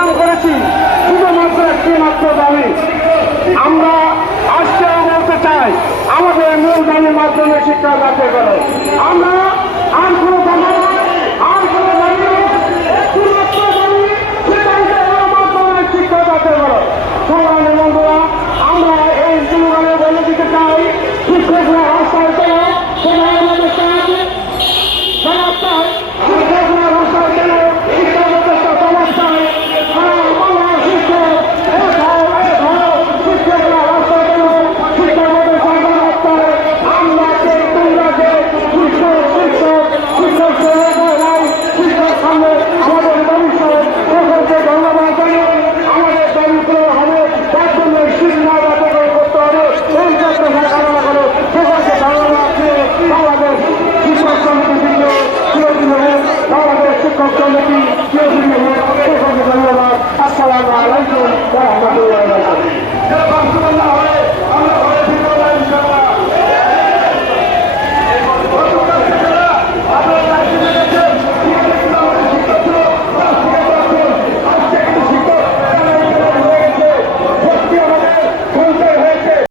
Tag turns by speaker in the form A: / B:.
A: সংগ্রাম করেছি। শুধুমাত্র একটি মাত্র দাবি। আমরা আজকেও বলতে চাই, আমাদের মূল দাবির মাধ্যমে শিক্ষা যাতে করে। আমরা